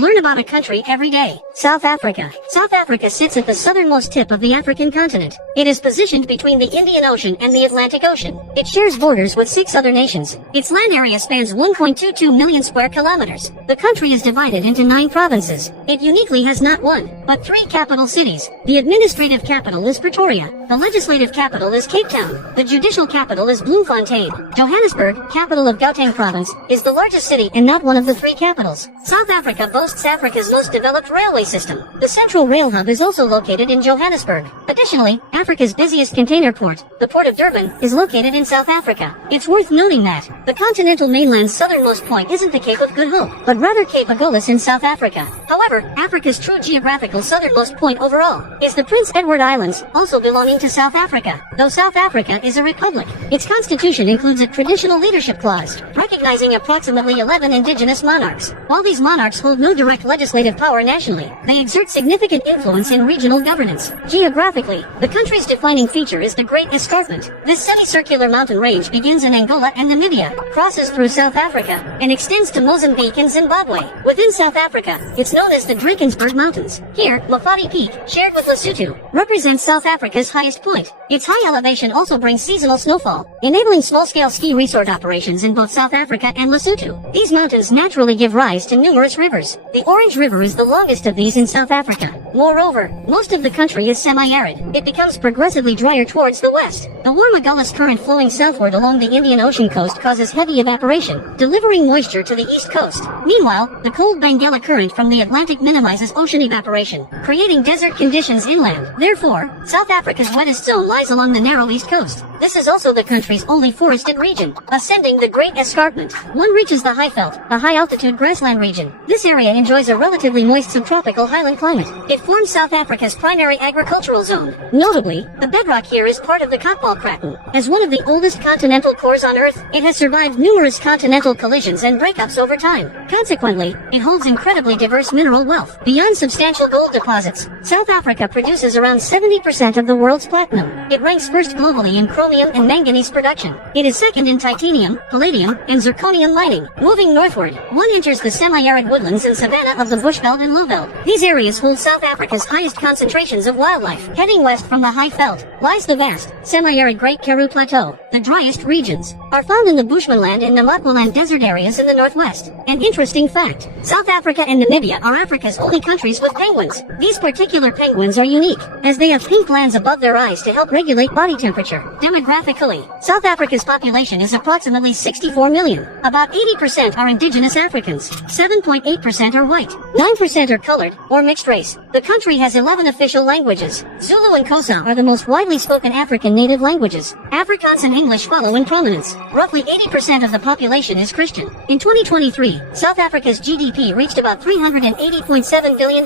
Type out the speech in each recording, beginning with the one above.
Learn about a country every day. South Africa. South Africa sits at the southernmost tip of the African continent. It is positioned between the Indian Ocean and the Atlantic Ocean. It shares borders with 6 other nations. Its land area spans 1.22 million square kilometers. The country is divided into 9 provinces. It uniquely has not 1, but 3 capital cities. The administrative capital is Pretoria. The legislative capital is Cape Town. The judicial capital is Bloemfontein. Johannesburg, capital of Gauteng province, is the largest city and not one of the 3 capitals. South Africa boasts Africa's most developed railway system. The Central Rail Hub is also located in Johannesburg. Additionally, Africa's busiest container port, the Port of Durban, is located in South Africa. It's worth noting that the continental mainland's southernmost point isn't the Cape of Good Hope, but rather Cape Agulhas in South Africa. However, Africa's true geographical southernmost point overall is the Prince Edward Islands, also belonging to South Africa. Though South Africa is a republic, its constitution includes a traditional leadership clause, recognizing approximately 11 indigenous monarchs. While these monarchs hold no direct legislative power nationally, they exert significant influence in regional governance. Geographically, the country's defining feature is the Great Escarpment. This semicircular mountain range begins in Angola and Namibia, crosses through South Africa, and extends to Mozambique and Zimbabwe. Within South Africa, it's known as the Drakensberg Mountains. Here, Mafati Peak, shared with Lesotho, represents South Africa's highest point. Its high elevation also brings seasonal snowfall, enabling small-scale ski resort operations in both South Africa and Lesotho. These mountains naturally give rise to numerous rivers. The Orange River is the longest of these in South Africa. Moreover, most of the country is semi-arid. It becomes progressively drier towards the west. The warm Agulhas current flowing southward along the Indian Ocean coast causes heavy evaporation, delivering moisture to the east coast. Meanwhile, the cold Benguela current from the Atlantic minimizes ocean evaporation, creating desert conditions inland. Therefore, South Africa's wettest zone lies along the narrow east coast. This is also the country's only forested region. Ascending the Great Escarpment, one reaches the Highveld, a high-altitude grassland region. This area enjoys a relatively moist subtropical highland climate. It forms South Africa's primary agricultural zone. Notably, the bedrock here is part of the Kaapvaal-Kraton. As one of the oldest continental cores on Earth, it has survived numerous continental collisions and breakups over time. Consequently, it holds incredibly diverse mineral wealth. Beyond substantial gold deposits, South Africa produces around 70% of the world's platinum. It ranks first globally in chromium and manganese production. It is second in titanium, palladium, and zirconium mining. Moving northward, one enters the semi-arid woodlands and savanna of the Bushveld and Lowveld. These areas hold South Africa's highest concentrations of wildlife. Heading west from the Highveld lies the vast, semi-arid Great Karoo Plateau. The driest regions are found in the Bushmanland and Namakwaland desert areas in the northwest. An interesting fact, South Africa and Namibia are Africa's only countries with penguins. These particular penguins are unique, as they have pink glands above their eyes to help regulate body temperature. Demographically, South Africa's population is approximately 64 million. About 80% are indigenous Africans, 7.8% are white, 9% are colored, or mixed race. The country has 11 official languages. Zulu and Xhosa are the most widely spoken African native languages. Afrikaans and English follow in prominence. Roughly 80% of the population is Christian. In 2023, South Africa's GDP reached about $380.7 billion.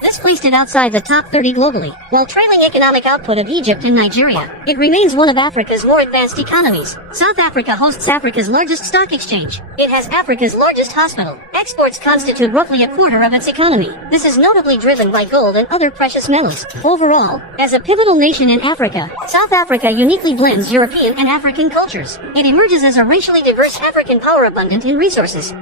This placed it outside the top 30 globally. While trailing economic output of Egypt and Nigeria, it remains one of Africa's more advanced economies. South Africa hosts Africa's largest stock exchange. It has Africa's largest hospital. Exports constitute roughly a quarter of its economy. This is notably driven by gold and other precious metals. Overall, as a pivotal nation in Africa, South Africa uniquely blends European and African cultures. It emerges as a racially diverse African power abundant in resources,